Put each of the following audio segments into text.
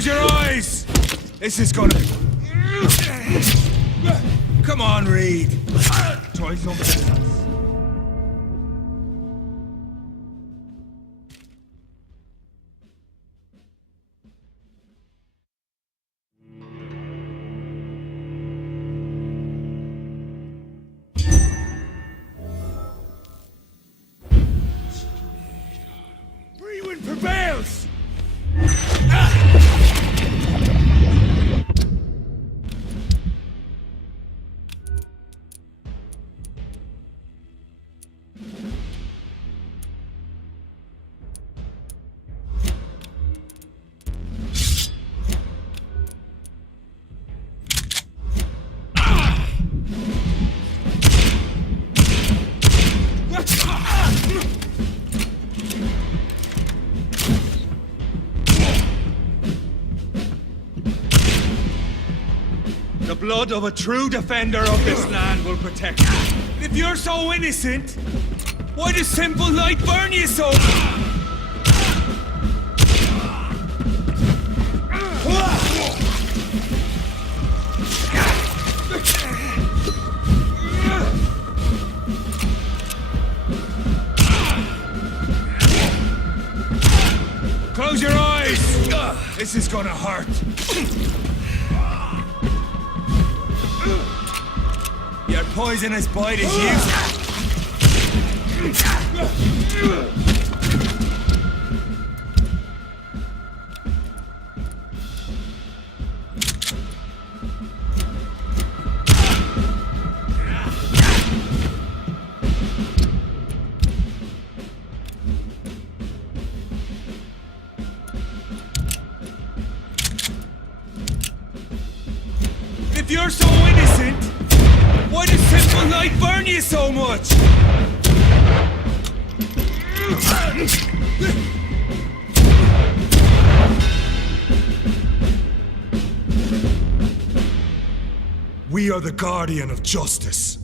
Close your eyes! This is gonna... Come on, Reid. Try something else. Freewind prevails! The blood of a true defender of this land will protect you. And if you're so innocent, why does simple light burn you so? Close your eyes! This is gonna hurt. Your poisonous bite is useless. If you're so innocent, why does simple light burn you so much? We are the guardian of justice.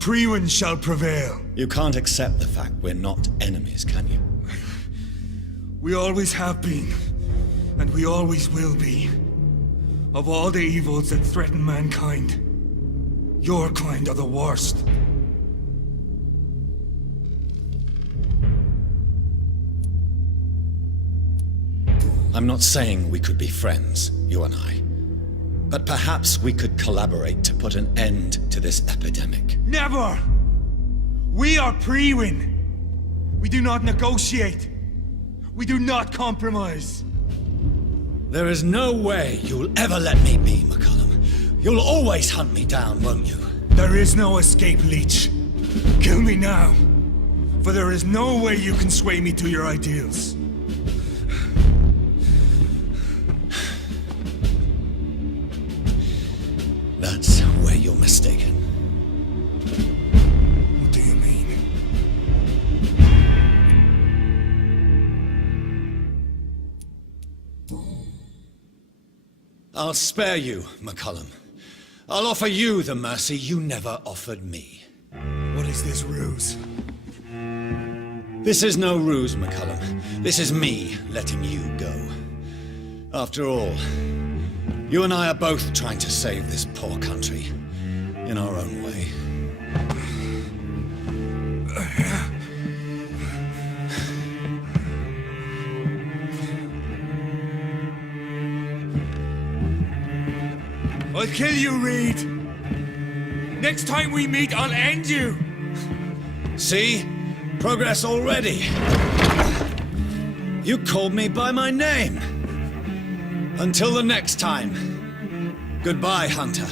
Freewind shall prevail. You can't accept the fact we're not enemies, can you? We always have been, and we always will be. Of all the evils that threaten mankind, your kind are the worst. I'm not saying we could be friends, you and I. But perhaps we could collaborate to put an end to this epidemic. Never! We are Freewind. We do not negotiate. We do not compromise. There is no way you'll ever let me be, McCullum. You'll always hunt me down, won't you? There is no escape, Leech. Kill me now. For there is no way you can sway me to your ideals. That's where you're mistaken. What do you mean? I'll spare you, McCullum. I'll offer you the mercy you never offered me. What is this ruse? This is no ruse, McCullum. This is me letting you go. After all, you and I are both trying to save this poor country in our own way. I'll kill you, Reid. Next time we meet, I'll end you. See? Progress already. You called me by my name. Until the next time. Goodbye, Hunter.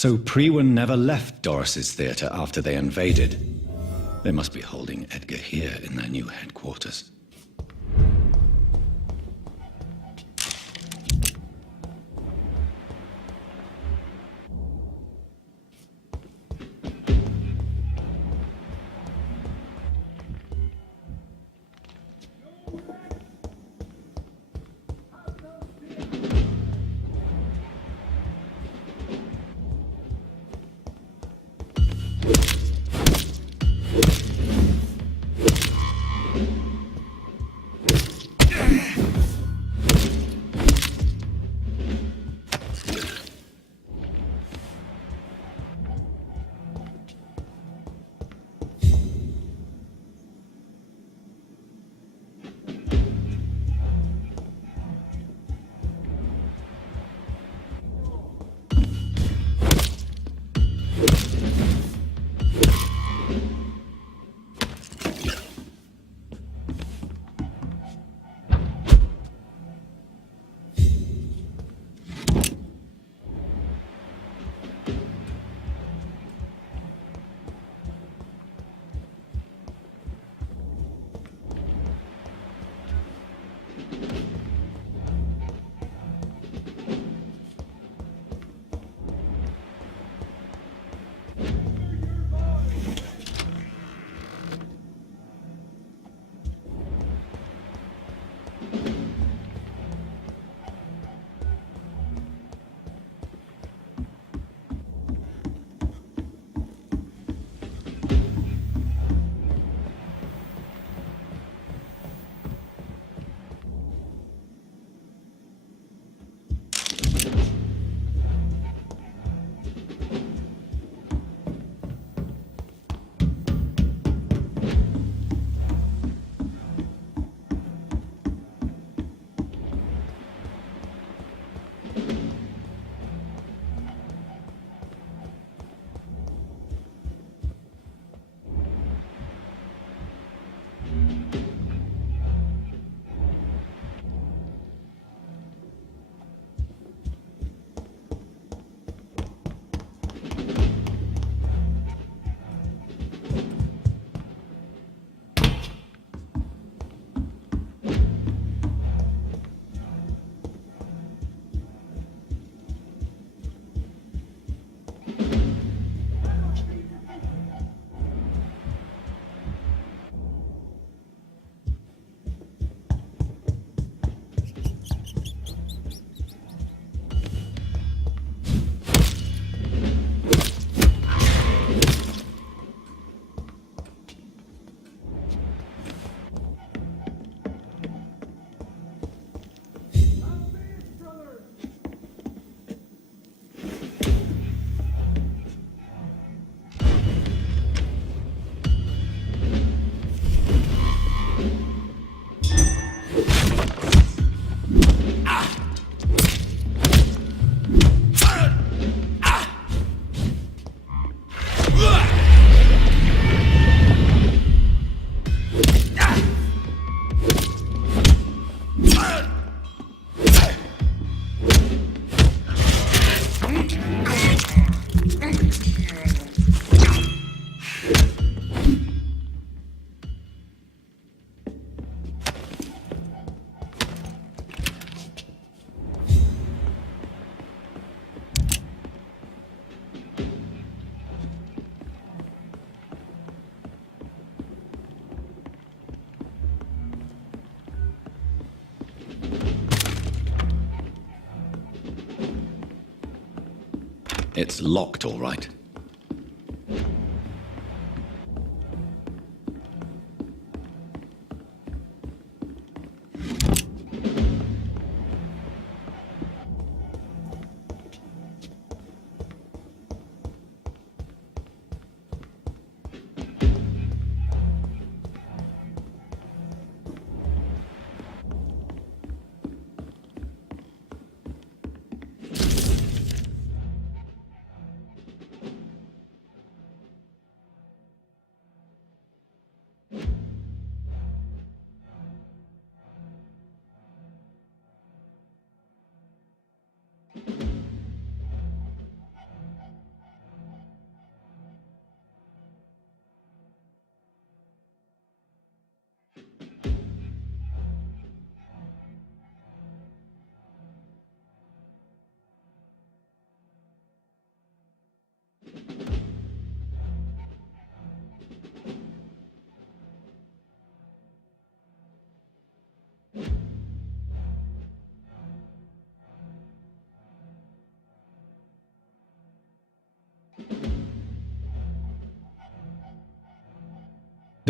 So Priwen never left Doris's theater after they invaded. They must be holding Edgar here in their new headquarters. It's locked, all right.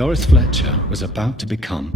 Doris Fletcher was about to become...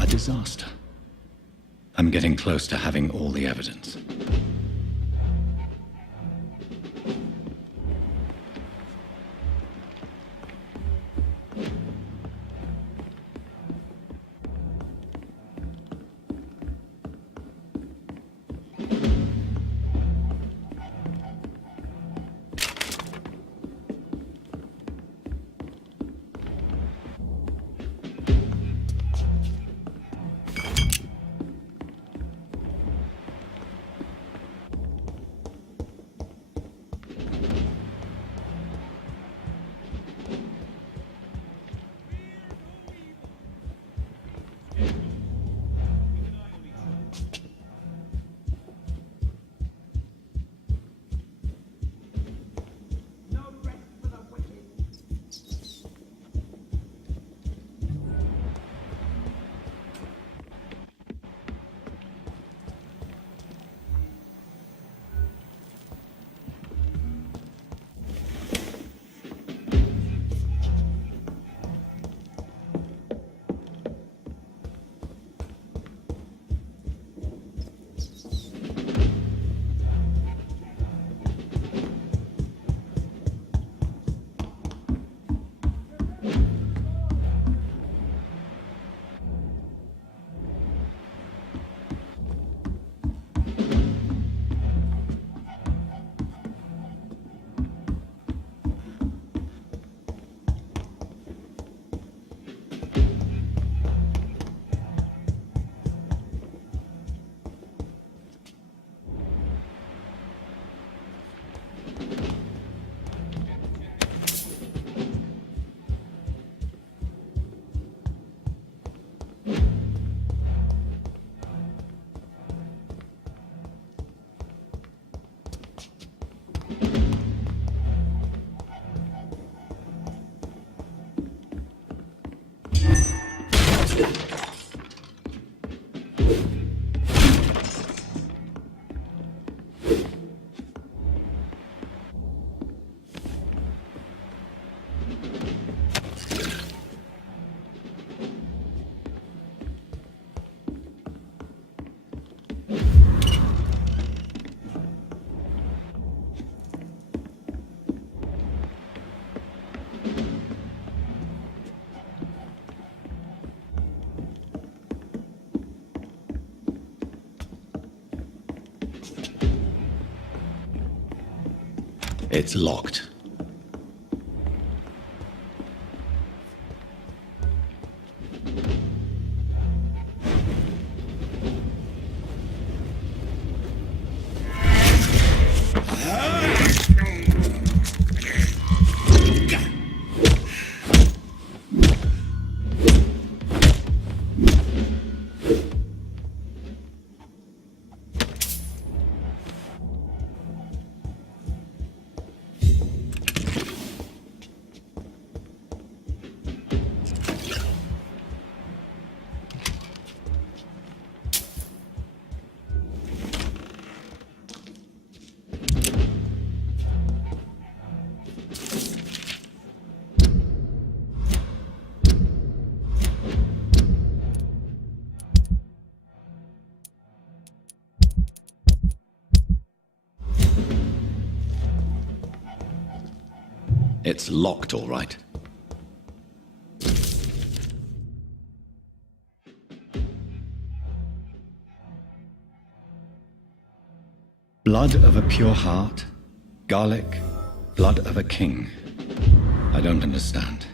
a disaster. I'm getting close to having all the evidence. It's locked. It's locked, all right. Blood of a pure heart, garlic, blood of a king. I don't understand.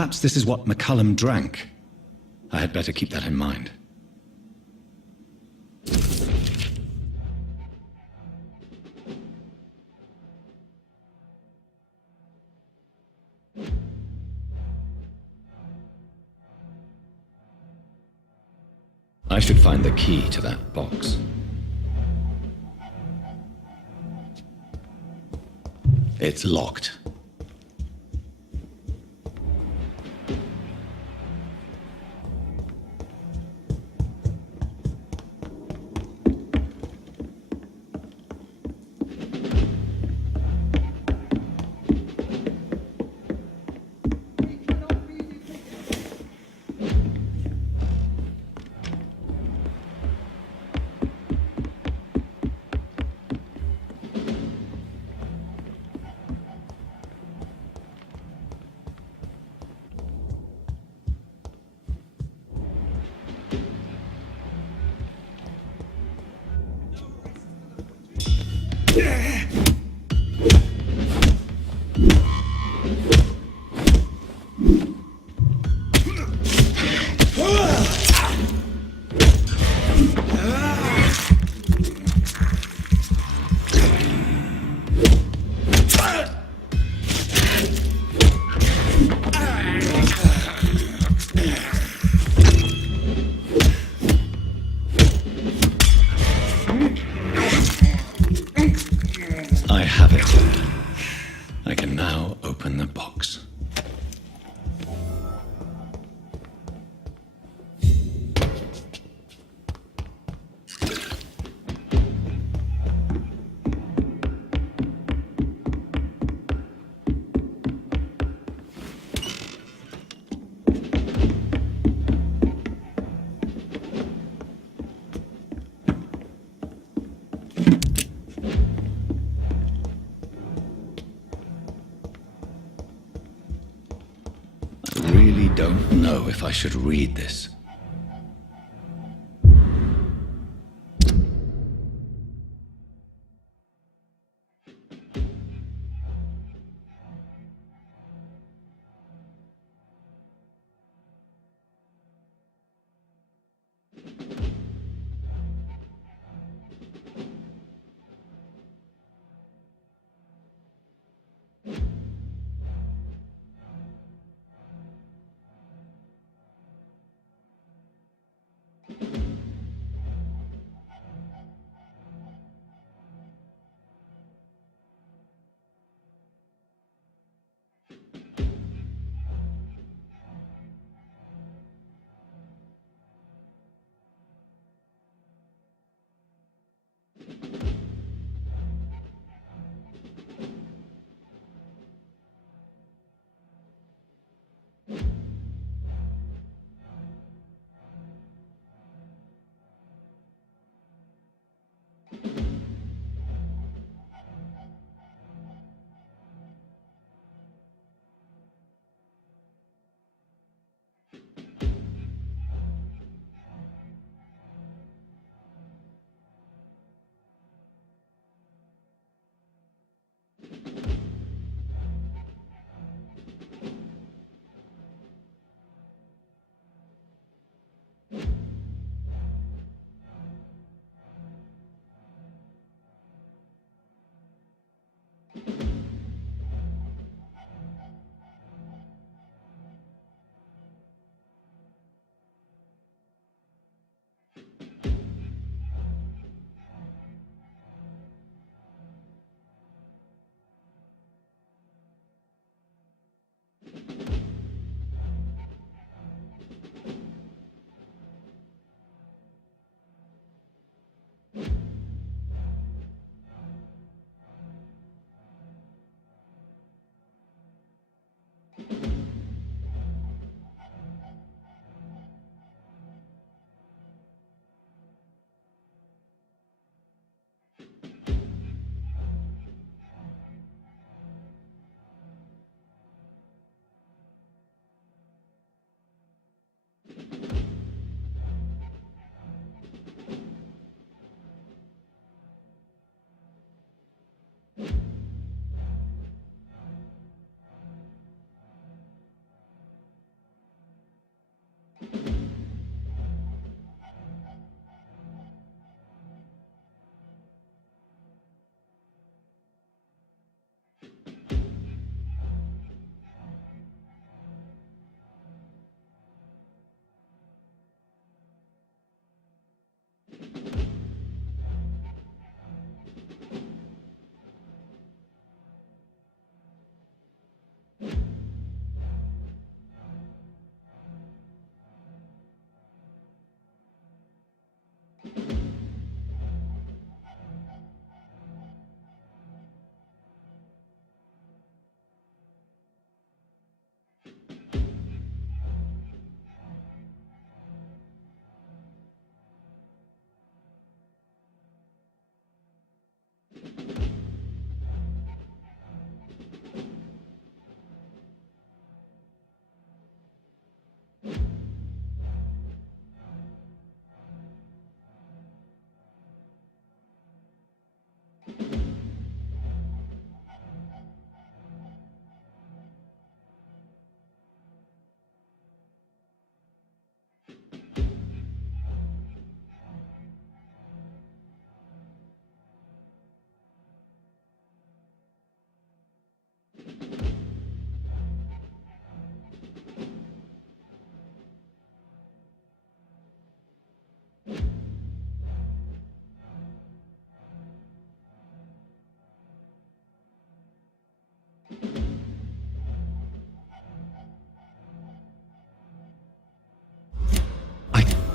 Perhaps this is what McCullum drank. I had better keep that in mind. I should find the key to that box. It's locked. don't know if I should read this.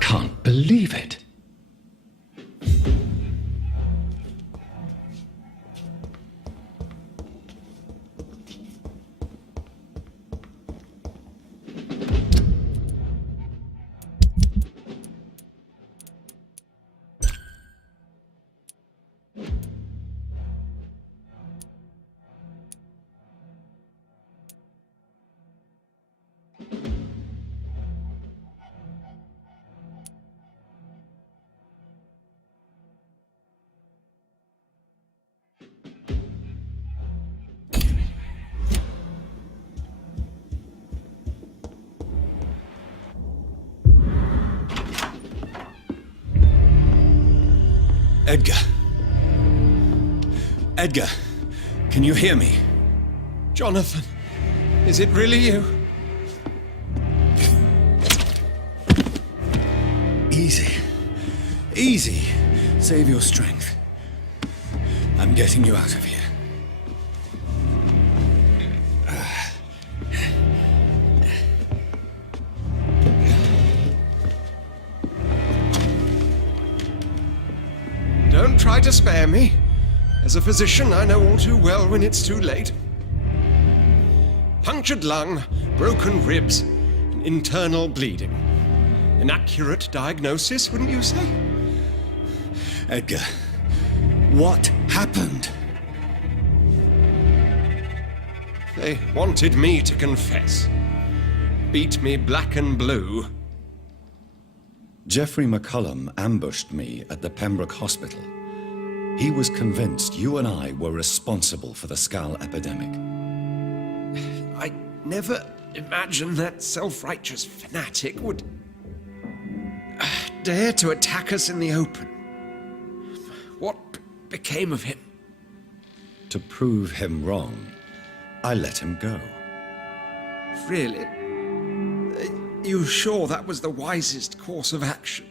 Can't believe it. Edgar. Edgar, can you hear me? Jonathan, is it really you? Easy. Easy. Save your strength. I'm getting you out of here. Don't try to spare me. As a physician, I know all too well when it's too late. Punctured lung, broken ribs, and internal bleeding. An accurate diagnosis, wouldn't you say? Edgar, what happened? They wanted me to confess. Beat me black and blue. Jeffrey McCullum ambushed me at the Pembroke Hospital. He was convinced you and I were responsible for the Skull epidemic. I never imagined that self-righteous fanatic would dare to attack us in the open. What became of him? To prove him wrong, I let him go. Really? Are you sure that was the wisest course of action?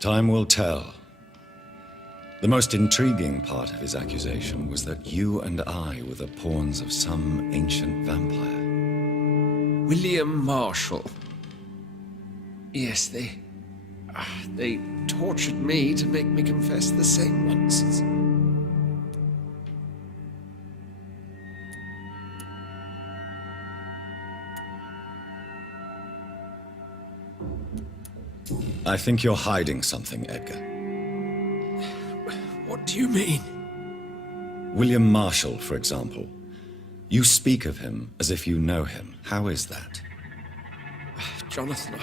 Time will tell. The most intriguing part of his accusation was that you and I were the pawns of some ancient vampire. William Marshall. Yes, they tortured me to make me confess the same nonsense. I think you're hiding something, Edgar. What do you mean? William Marshall, for example. You speak of him as if you know him. How is that? Jonathan,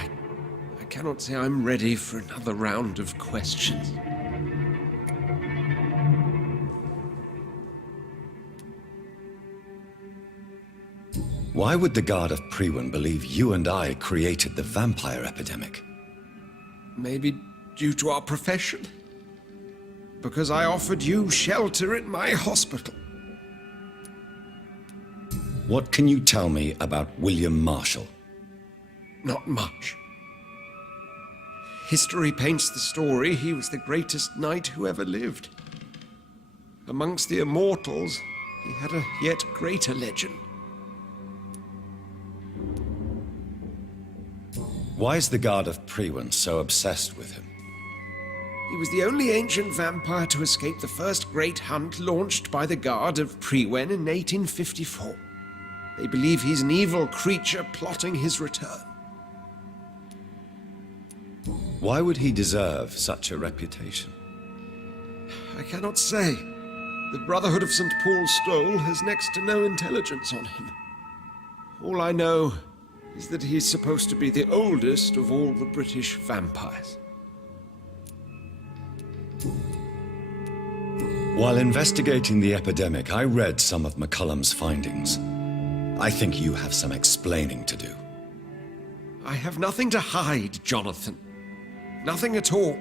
I cannot say I'm ready for another round of questions. Why would the Guard of Priwen believe you and I created the vampire epidemic? Maybe due to our profession? Because I offered you shelter in my hospital. What can you tell me about William Marshall? Not much. History paints the story he was the greatest knight who ever lived. Amongst the immortals, he had a yet greater legend. Why is the Guard of Priwen so obsessed with him? He was the only ancient vampire to escape the first great hunt launched by the Guard of Priwen in 1854. They believe he's an evil creature plotting his return. Why would he deserve such a reputation? I cannot say. The Brotherhood of St. Paul's Stole has next to no intelligence on him. All I know is that he's supposed to be the oldest of all the British vampires. While investigating the epidemic, I read some of McCullum's findings. I think you have some explaining to do. I have nothing to hide, Jonathan. Nothing at all.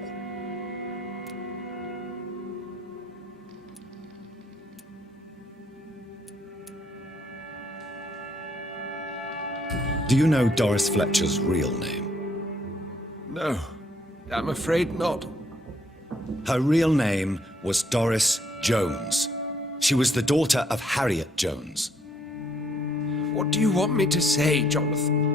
Do you know Doris Fletcher's real name? No, I'm afraid not. Her real name was Doris Jones. She was the daughter of Harriet Jones. What do you want me to say, Jonathan?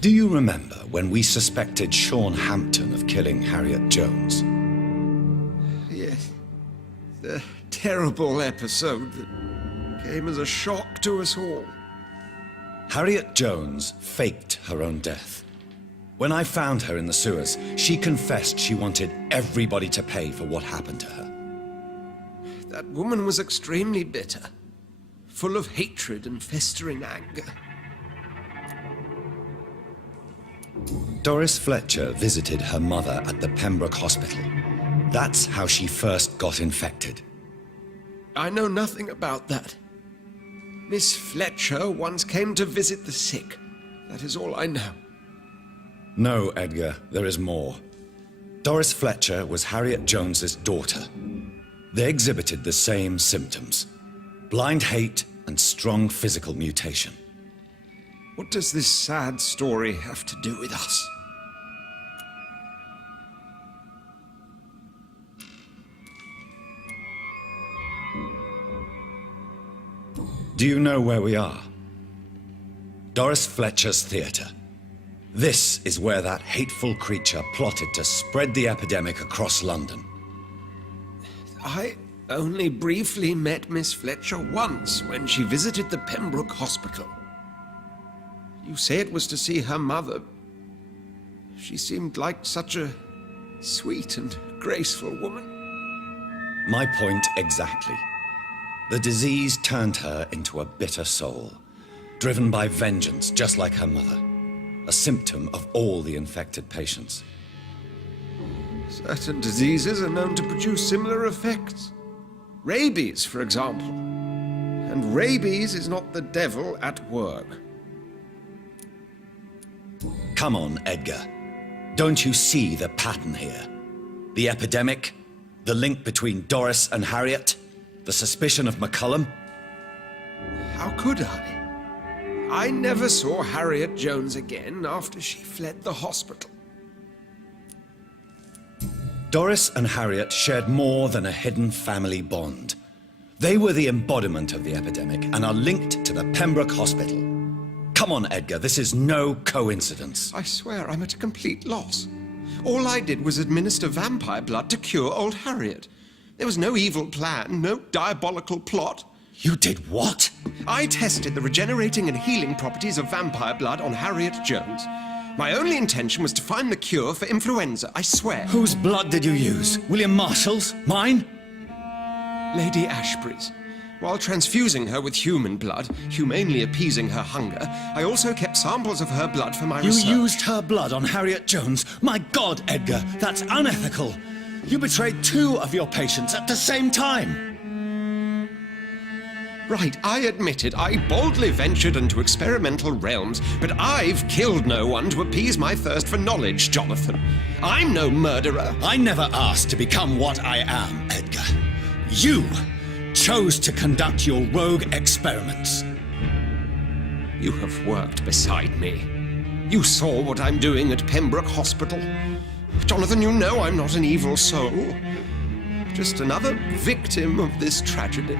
Do you remember when we suspected Sean Hampton of killing Harriet Jones? Yes. The terrible episode that came as a shock to us all. Harriet Jones faked her own death. When I found her in the sewers, she confessed she wanted everybody to pay for what happened to her. That woman was extremely bitter, full of hatred and festering anger. Doris Fletcher visited her mother at the Pembroke Hospital. That's how she first got infected. I know nothing about that. Miss Fletcher once came to visit the sick. That is all I know. No, Edgar, there is more. Doris Fletcher was Harriet Jones's daughter. They exhibited the same symptoms: blind hate and strong physical mutation. What does this sad story have to do with us? Do you know where we are? Doris Fletcher's theatre. This is where that hateful creature plotted to spread the epidemic across London. I only briefly met Miss Fletcher once when she visited the Pembroke Hospital. You say it was to see her mother. She seemed like such a sweet and graceful woman. My point exactly. The disease turned her into a bitter soul, driven by vengeance just like her mother, a symptom of all the infected patients. Certain diseases are known to produce similar effects. Rabies, for example. And rabies is not the devil at work. Come on, Edgar. Don't you see the pattern here? The epidemic, the link between Doris and Harriet, the suspicion of McCullum? How could I? I never saw Harriet Jones again after she fled the hospital. Doris and Harriet shared more than a hidden family bond. They were the embodiment of the epidemic and are linked to the Pembroke Hospital. Come on, Edgar, this is no coincidence. I swear I'm at a complete loss. All I did was administer vampire blood to cure old Harriet. There was no evil plan, no diabolical plot. You did what? I tested the regenerating and healing properties of vampire blood on Harriet Jones. My only intention was to find the cure for influenza, I swear. Whose blood did you use? William Marshall's? Mine? Lady Ashbury's. While transfusing her with human blood, humanely appeasing her hunger, I also kept samples of her blood for my research. You used her blood on Harriet Jones? My God, Edgar, that's unethical. You betrayed 2 of your patients at the same time. Right, I admit it. I boldly ventured into experimental realms, but I've killed no one to appease my thirst for knowledge, Jonathan. I'm no murderer. I never asked to become what I am, Edgar. You chose to conduct your rogue experiments. You have worked beside me. You saw what I'm doing at Pembroke Hospital. Jonathan, you know I'm not an evil soul. Just another victim of this tragedy.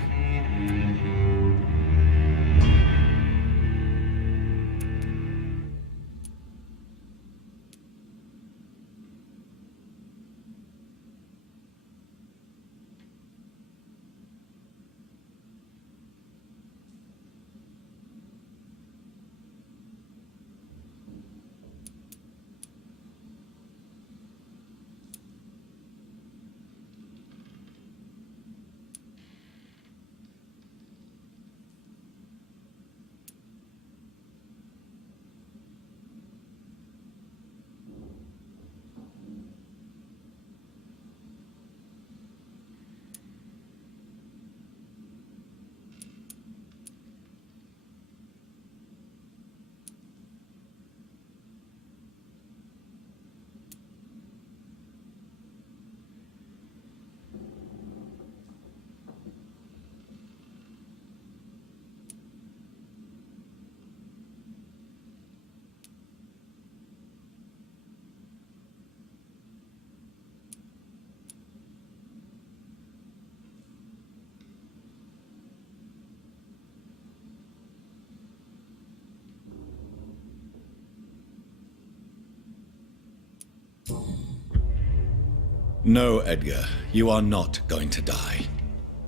No, Edgar, you are not going to die.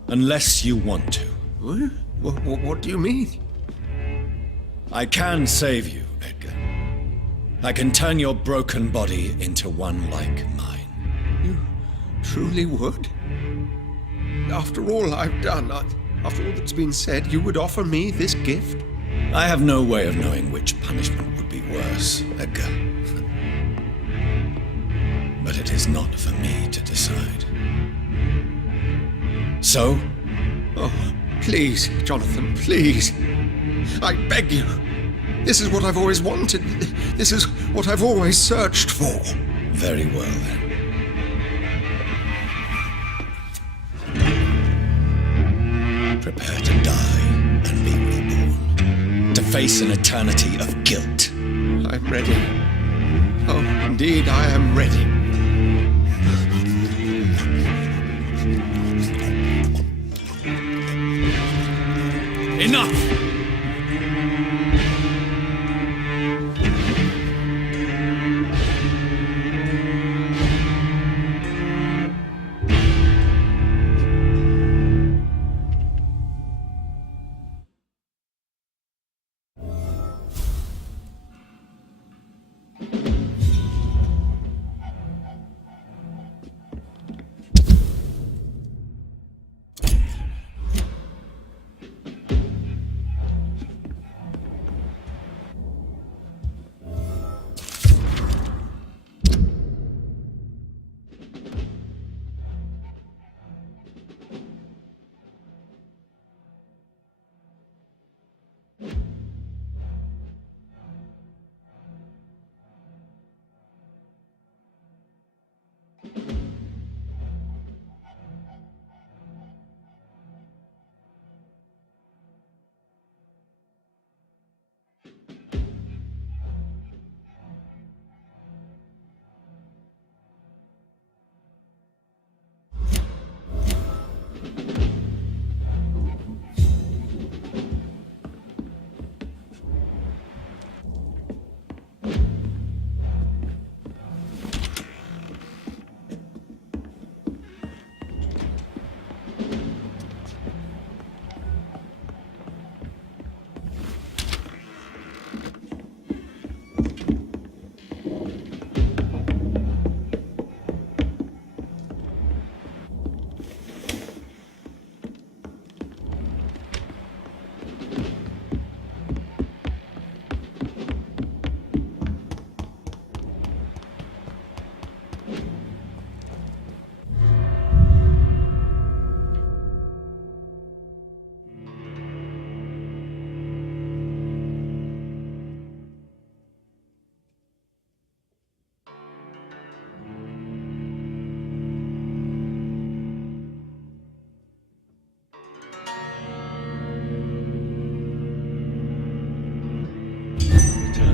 Unless you want to. What do you mean? I can save you, Edgar. I can turn your broken body into one like mine. You truly would? After all I've done, after all that's been said, you would offer me this gift? I have no way of knowing which punishment would be worse, Edgar. But it is not for me to decide. So? Oh, please, Jonathan, please. I beg you. This is what I've always wanted. This is what I've always searched for. Very well, then. prepare to die and be reborn. To face an eternity of guilt. I'm ready. Oh, indeed, I am ready. Enough!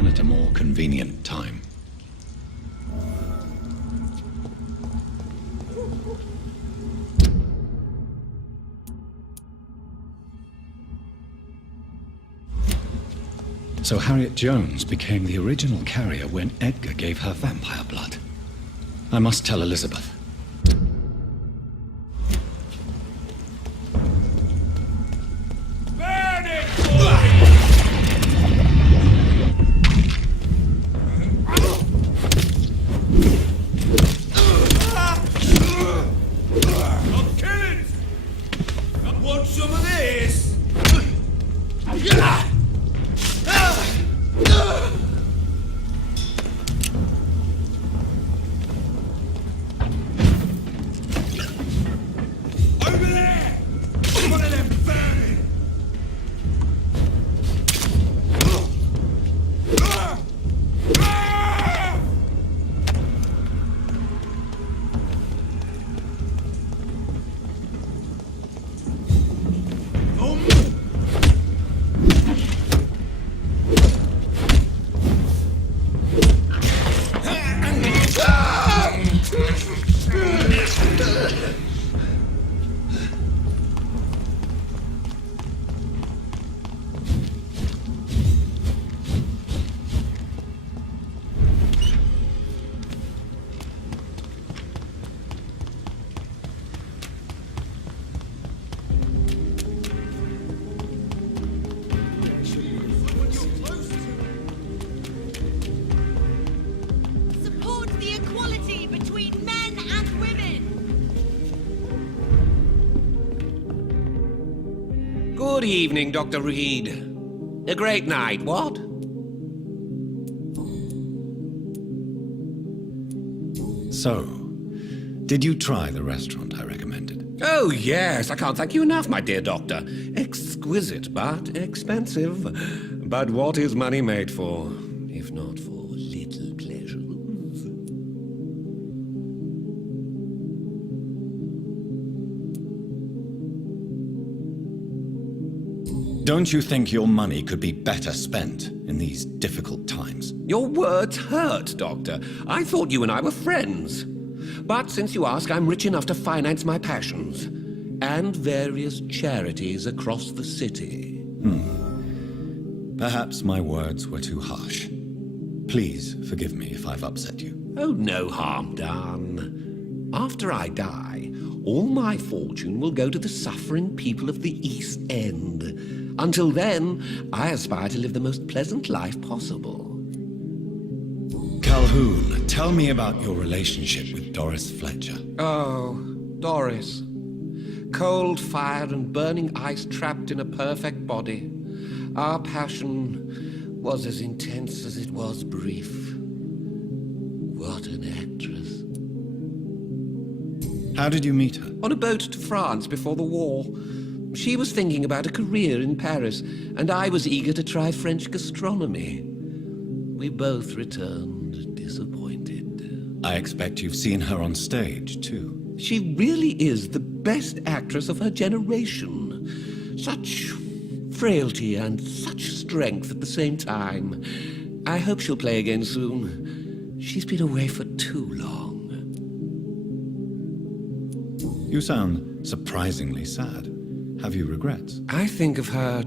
At a more convenient time. So Harriet Jones became the original carrier when Edgar gave her vampire blood. I must tell Elizabeth. Good evening, Dr. Reid. A great night, what? So, did you try the restaurant I recommended? Oh, yes. I can't thank you enough, my dear doctor. Exquisite, but expensive. But what is money made for, if not for little pleasures? Don't you think your money could be better spent in these difficult times? Your words hurt, Doctor. I thought you and I were friends. But since you ask, I'm rich enough to finance my passions. And various charities across the city. Perhaps my words were too harsh. Please forgive me if I've upset you. Oh, no harm done. After I die, all my fortune will go to the suffering people of the East End. Until then, I aspire to live the most pleasant life possible. Calhoun, tell me about your relationship with Doris Fletcher. Oh, Doris. Cold fire and burning ice trapped in a perfect body. Our passion was as intense as it was brief. What an actress. How did you meet her? On a boat to France before the war. She was thinking about a career in Paris, and I was eager to try French gastronomy. We both returned disappointed. I expect you've seen her on stage, too. She really is the best actress of her generation. Such frailty and such strength at the same time. I hope she'll play again soon. She's been away for too long. You sound surprisingly sad. Have you regrets? I think of her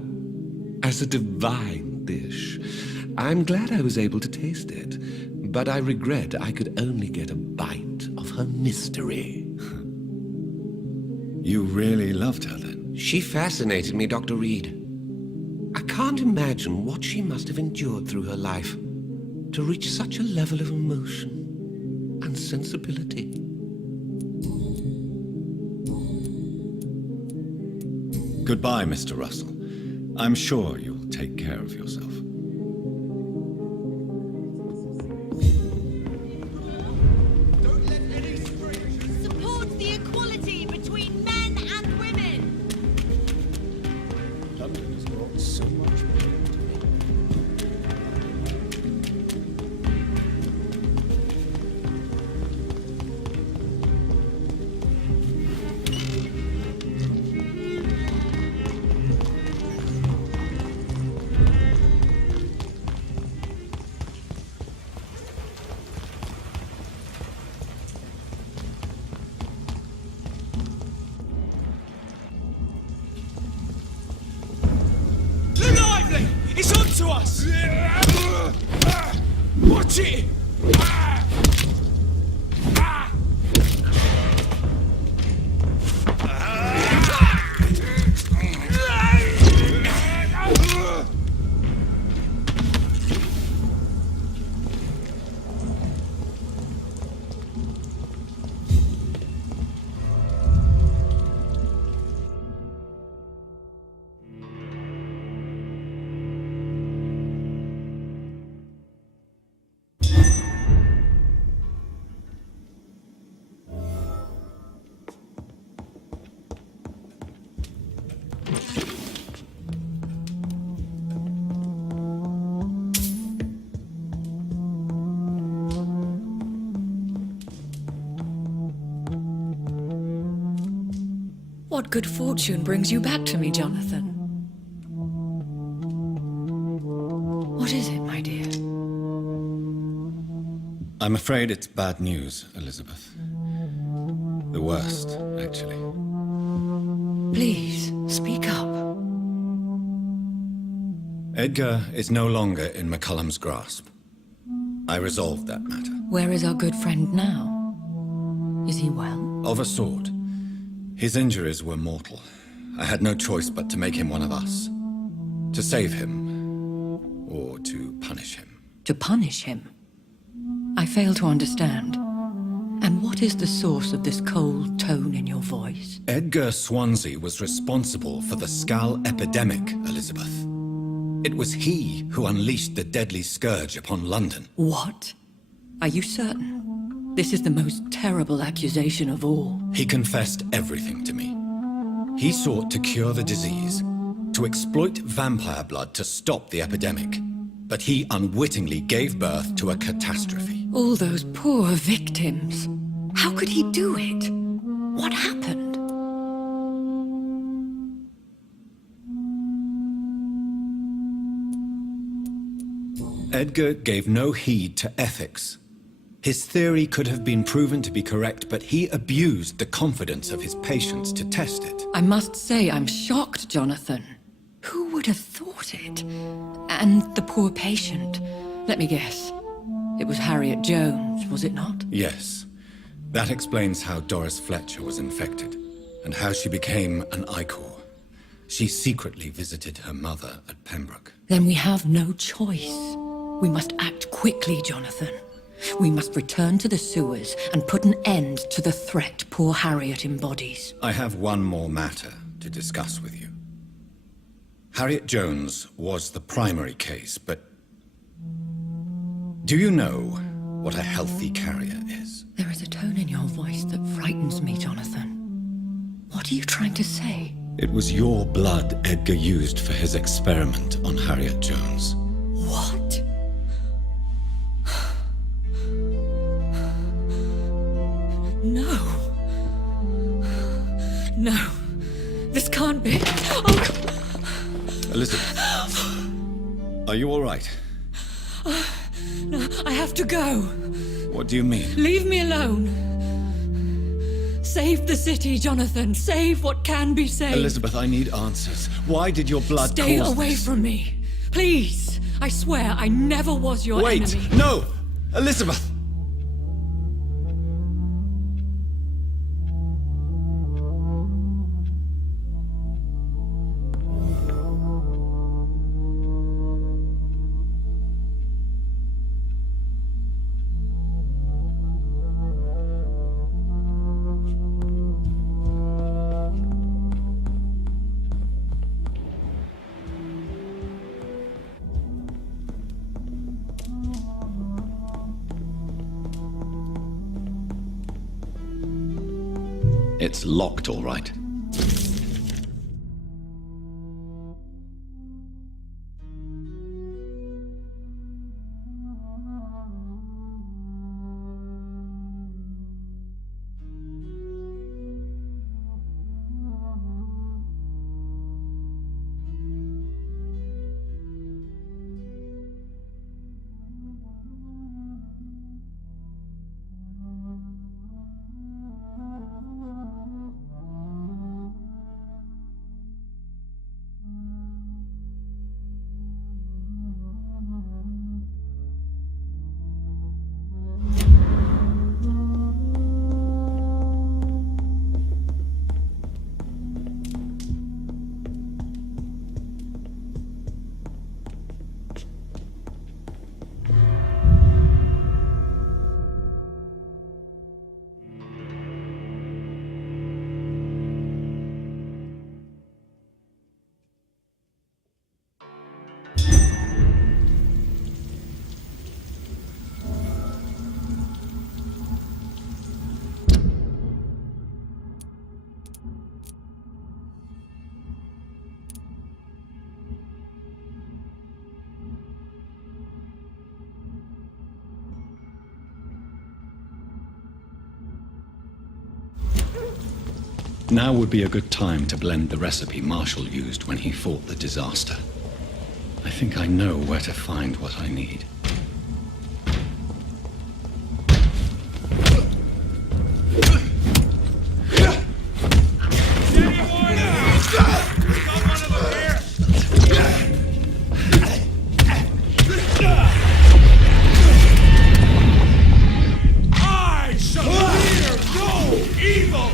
as a divine dish. I'm glad I was able to taste it, but I regret I could only get a bite of her mystery. You really loved her, then? She fascinated me, Dr. Reid. I can't imagine what she must have endured through her life to reach such a level of emotion and sensibility. Goodbye, Mr. Russell. I'm sure you'll take care of yourself. Support the equality between men and women. London has brought so much pain to me. Lively! It's on to us! Watch it! What good fortune brings you back to me, Jonathan? What is it, my dear? I'm afraid it's bad news, Elizabeth. The worst, actually. Please, speak up. Edgar is no longer in McCullum's grasp. I resolved that matter. Where is our good friend now? Is he well? Of a sort. His injuries were mortal. I had no choice but to make him one of us. To save him, or to punish him. To punish him? I fail to understand. And what is the source of this cold tone in your voice? Edgar Swansea was responsible for the Skal epidemic, Elizabeth. It was he who unleashed the deadly scourge upon London. What? Are you certain? This is the most terrible accusation of all. He confessed everything to me. He sought to cure the disease, to exploit vampire blood to stop the epidemic. But he unwittingly gave birth to a catastrophe. All those poor victims. How could he do it? What happened? Edgar gave no heed to ethics. His theory could have been proven to be correct, but he abused the confidence of his patients to test it. I must say I'm shocked, Jonathan. Who would have thought it? And the poor patient. Let me guess. It was Harriet Jones, was it not? Yes. That explains how Doris Fletcher was infected, and how she became an Ichor. She secretly visited her mother at Pembroke. Then we have no choice. We must act quickly, Jonathan. We must return to the sewers and put an end to the threat poor Harriet embodies. I have one more matter to discuss with you. Harriet Jones was the primary case, but do you know what a healthy carrier is? There is a tone in your voice that frightens me, Jonathan. What are you trying to say? It was your blood Edgar used for his experiment on Harriet Jones. What? No. No. This can't be. Oh. Elizabeth, are you all right? No, I have to go. What do you mean? Leave me alone. Save the city, Jonathan. Save what can be saved. Elizabeth, I need answers. Why did your blood Stay cause away this? from me. Please. I swear I never was your Wait! enemy. No! Elizabeth! It's locked, all right. Now would be a good time to blend the recipe Marshall used when he fought the disaster. I think I know where to find what I need. I shall fear no evil!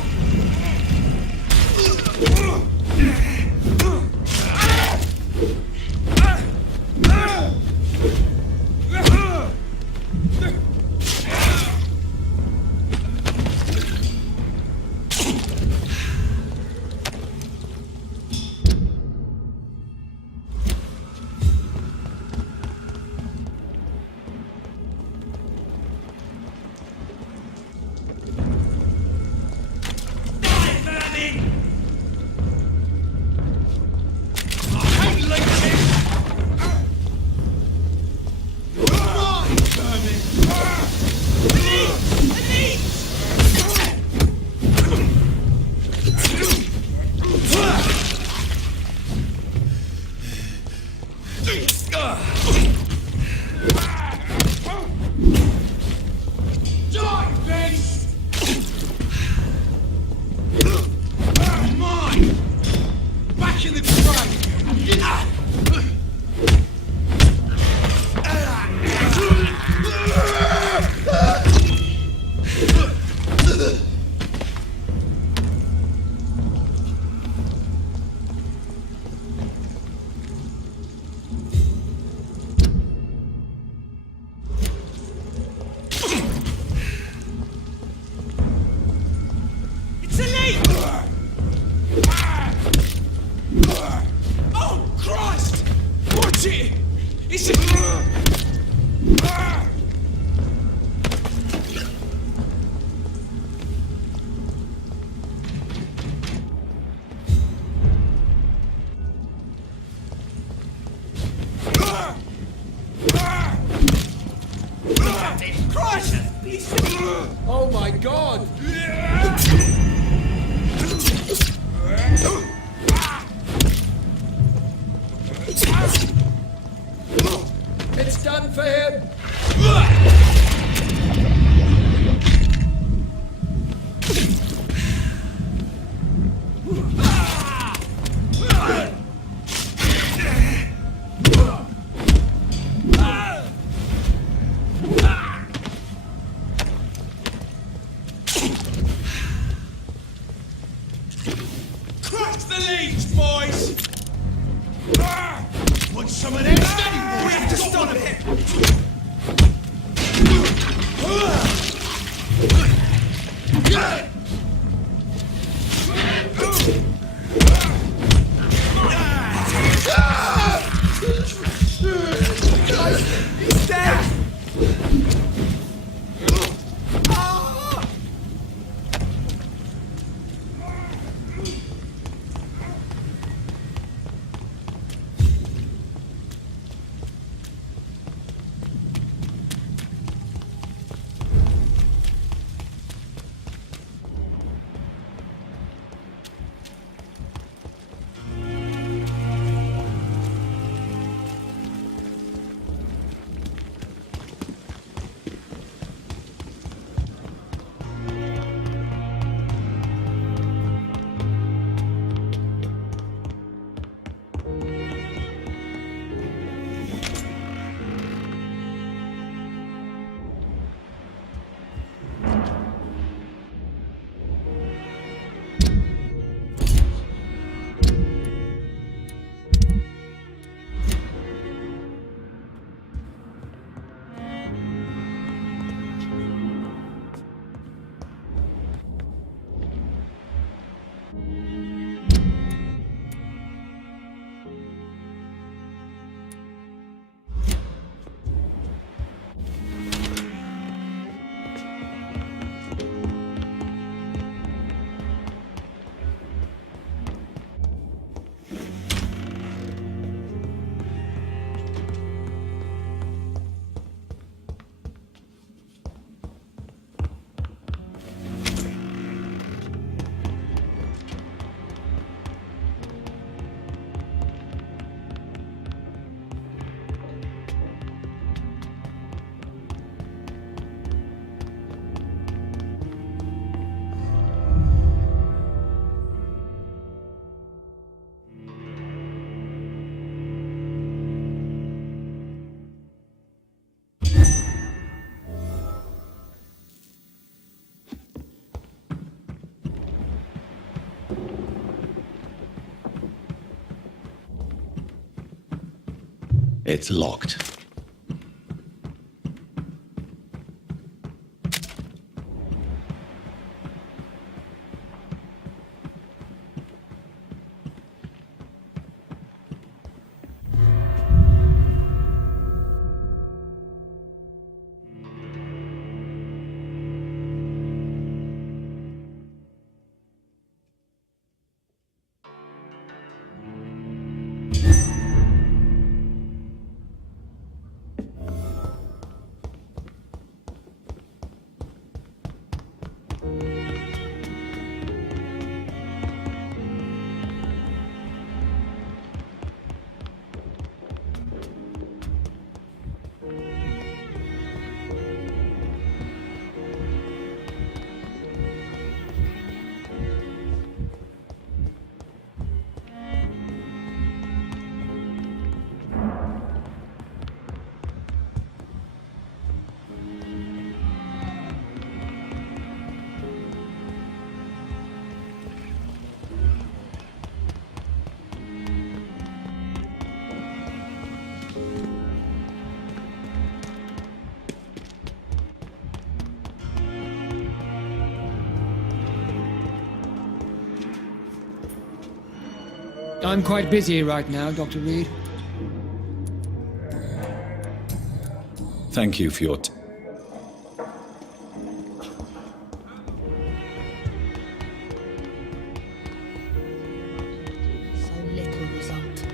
Is it? Oh my god! It's done for him! Crush the leech, boys! Want some of this? We have to stop it! He's dead! It's locked. I'm quite busy right now, Dr. Reid. Thank you for your So little result.